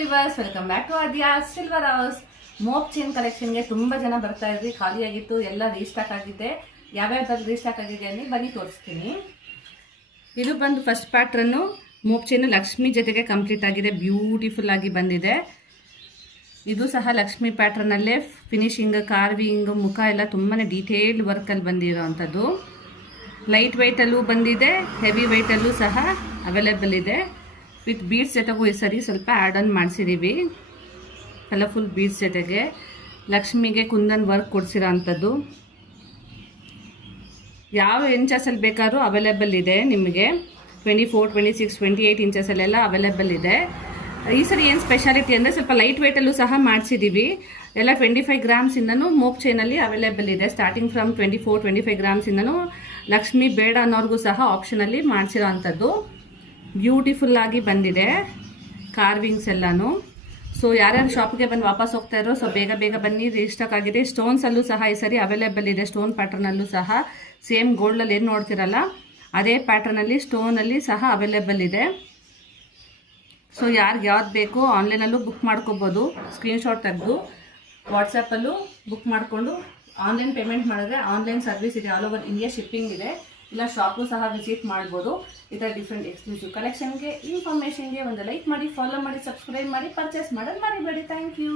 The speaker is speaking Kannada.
Viewers, welcome back to Aadya silver house. Mop chain ಕಲೆಕ್ಷನ್ಗೆ ತುಂಬ ಜನ ಬರ್ತಾ ಇದ್ರಿ. ಖಾಲಿಯಾಗಿತ್ತು, ಎಲ್ಲ ರೀಸ್ಟಾಕ್ ಆಗಿದೆ. ಯಾವ್ಯಾವ್ದಾದ್ರು ರೀಸ್ಟಾಕ್ ಆಗಿದೆ ಅನ್ನಿ ಬನ್ನಿ ತೋರಿಸ್ತೀನಿ. ಇದು ಬಂದು first pattern mop chain Lakshmi ಜೊತೆಗೆ ಕಂಪ್ಲೀಟ್ ಆಗಿದೆ. ಬ್ಯೂಟಿಫುಲ್ ಆಗಿ ಬಂದಿದೆ. ಇದು ಸಹ ಲಕ್ಷ್ಮಿ ಪ್ಯಾಟ್ರನಲ್ಲೇ ಫಿನಿಶಿಂಗ್, ಕಾರ್ವಿಂಗ್, ಮುಖ ಎಲ್ಲ ತುಂಬಾ ಡೀಟೇಲ್ ವರ್ಕಲ್ಲಿ ಬಂದಿರೋ ಅಂಥದ್ದು. ಲೈಟ್ ವೆಯ್ಟಲ್ಲೂ ಬಂದಿದೆ, ಹೆವಿ ವೆಯ್ಟಲ್ಲೂ ಸಹ ಅವೈಲೇಬಲ್ ಇದೆ. ವಿತ್ ಬೀಡ್ಸ್ ಜೊತೆಗೂ ಈ ಸರಿ ಸ್ವಲ್ಪ ಆ್ಯಡ್ ಆನ್ ಮಾಡಿಸಿದ್ದೀವಿ. ಕಲರ್ಫುಲ್ ಬೀಡ್ಸ್ ಜೊತೆಗೆ ಲಕ್ಷ್ಮಿಗೆ ಕುಂದನ್ ವರ್ಕ್ ಕೊಡಿಸಿರೋ ಅಂಥದ್ದು. ಯಾವ ಇಂಚಸಲ್ಲಿ ಬೇಕಾದ್ರೂ ಅವೈಲೇಬಲ್ ಇದೆ ನಿಮಗೆ. 24, 26, 28 ಇಂಚಸಲ್ಲೆಲ್ಲ ಅವೈಲೇಬಲ್ ಇದೆ. ಈ ಸರಿ ಏನು ಸ್ಪೆಷಾಲಿಟಿ ಅಂದರೆ ಸ್ವಲ್ಪ ಲೈಟ್ ವೆಯ್ಟಲ್ಲೂ ಸಹ ಮಾಡಿಸಿದ್ದೀವಿ. ಎಲ್ಲ 25 ಗ್ರಾಮ್ಸಿಂದನೂ ಮೋಪ್ ಚೈನಲ್ಲಿ ಅವೈಲೇಬಲ್ ಇದೆ. ಸ್ಟಾರ್ಟಿಂಗ್ ಫ್ರಮ್ 24, 25 ಗ್ರಾಮ್ಸಿಂದನೂ ಲಕ್ಷ್ಮಿ ಬೇಡ ಅನ್ನೋರ್ಗೂ ಸಹ ಆಪ್ಷನಲ್ಲಿ ಮಾಡಿಸಿರೋ ಅಂಥದ್ದು. ಬ್ಯೂಟಿಫುಲ್ ಆಗಿ ಬಂದಿದೆ ಕಾರ್ವಿಂಗ್ಸ್ ಎಲ್ಲಾನು. ಸೊ ಯಾರ್ಯಾರು ಶಾಪ್ಗೆ ಬಂದು ವಾಪಸ್ ಹೋಗ್ತಾ ಇರೋ, ಸೊ ಬೇಗ ಬೇಗ ಬನ್ನಿ, ರೀಸ್ಟಾಕ್ ಆಗಿದೆ. ಸ್ಟೋನ್ಸಲ್ಲೂ ಸಹ ಈ ಸರಿ ಅವೈಲೇಬಲ್ ಇದೆ. ಸ್ಟೋನ್ ಪ್ಯಾಟರ್ನಲ್ಲೂ ಸಹ ಸೇಮ್ ಗೋಲ್ಡಲ್ಲಿ ಏನು ನೋಡ್ತಿರಲ್ಲ ಅದೇ ಪ್ಯಾಟರ್ನಲ್ಲಿ ಸ್ಟೋನಲ್ಲಿ ಸಹ ಅವೈಲೇಬಲ್ ಇದೆ. ಸೊ ಯಾರಿಗೆ ಯಾವ್ದು ಬೇಕು ಆನ್ಲೈನಲ್ಲೂ ಬುಕ್ ಮಾಡ್ಕೋಬೋದು. ಸ್ಕ್ರೀನ್ಶಾಟ್ ತೆಗೆದು ವಾಟ್ಸಪ್ಪಲ್ಲೂ ಬುಕ್ ಮಾಡಿಕೊಂಡು ಆನ್ಲೈನ್ ಪೇಮೆಂಟ್ ಮಾಡಿದ್ರೆ ಆನ್ಲೈನ್ ಸರ್ವಿಸ್ ಇದೆ. ಆಲ್ ಓವರ್ ಇಂಡಿಯಾ ಶಿಪ್ಪಿಂಗ್ ಇದೆ. ಇಲ್ಲ ಶಾಪು ಸಹ ವಿಸಿಟ್ ಮಾಡ್ಬೋದು. ಈ ಥರ ಡಿಫ್ರೆಂಟ್ ಎಕ್ಸ್ಕ್ಲೂಸಿವ್ ಕಲೆಕ್ಷನ್ಗೆ, ಇನ್ಫಾರ್ಮೇಷನ್ಗೆ ಒಂದು ಲೈಕ್ ಮಾಡಿ, ಫಾಲೋ ಮಾಡಿ, ಸಬ್ಸ್ಕ್ರೈಬ್ ಮಾಡಿ, ಪರ್ಚೇಸ್ ಮಾಡೋದು ಮರಿಬೇಡಿ. Thank you.